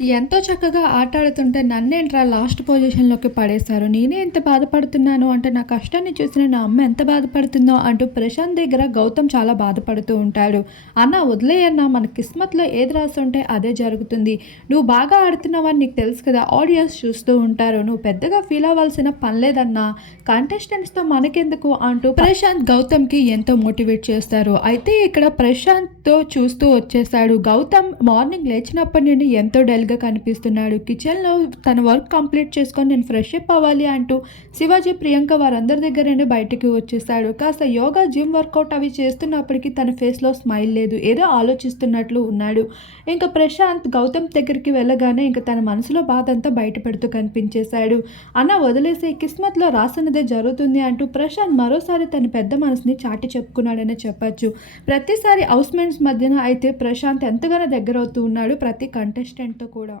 ఎంతో చక్కగా ఆటాడుతుంటే నన్నేంట్రా లాస్ట్ పొజిషన్‌లోకి పడేశారు. నేనే ఎంత బాధపడుతున్నాను అంటే, నా కష్టాన్ని చూసిన నా అమ్మ ఎంత బాధపడుతుందో అంటూ ప్రశాంత్ దగ్గర గౌతమ్ చాలా బాధపడుతూ ఉంటాడు. "అన్న వదిలేయన్నా మన కిస్మత్‌లో ఏది రాసుంటే అదే జరుగుతుంది. నువ్వు బాగా ఆడుతున్నావని నీకు తెలుసు కదా! ఆడియన్స్ చూస్తూ ఉంటారు. నువ్వు పెద్దగా ఫీల్ అవ్వాల్సిన పనిలేదన్నా. కంటెస్టెంట్స్‌తో మనకెందుకు" అంటూ ప్రశాంత్ గౌతమ్‌కి ఎంతో మోటివేట్ చేస్తారు. అయితే ఇక్కడ ప్రశాంత్‌తో చూస్తూ వచ్చేసాడు. గౌతమ్ మార్నింగ్ లేచినప్పటి నుండి ఎంతో డల్‌గా కనిపిస్తున్నాడు. కిచెన్‌లో తన వర్క్ కంప్లీట్ చేసుకొని నేను ఫ్రెష్ అప్ అవ్వాలి అంటూ శివాజీ, ప్రియాంక వారందరి దగ్గర నుండి బయటికి వచ్చేసాడు. కాస్త యోగా, జిమ్ వర్కౌట్ అవి చేస్తున్నప్పటికీ తన ఫేస్‌లో స్మైల్ లేదు. ఏదో ఆలోచిస్తున్నట్లు ఉన్నాడు. ఇంక ప్రశాంత్ గౌతమ్ దగ్గరికి వెళ్ళగానే ఇంక తన మనసులో బాధ అంతా బయటపెడుతూ కనిపించేశాడు. "అన్న వదిలేసేయ్, కిస్మత్‌లో రాసున్నదే జరుగుతుంది" అంటూ ప్రశాంత్ మరోసారి తన పెద్ద మనసుని చాటి చెప్పుకున్నాడనే చెప్పొచ్చు. ప్రతిసారి హౌస్‌మేట్స్ మధ్యన అయితే ప్రశాంత్ ఎంతగానో దగ్గరవుతూ ఉన్నాడు ప్రతి కంటెస్టెంట్‌తో కూడా.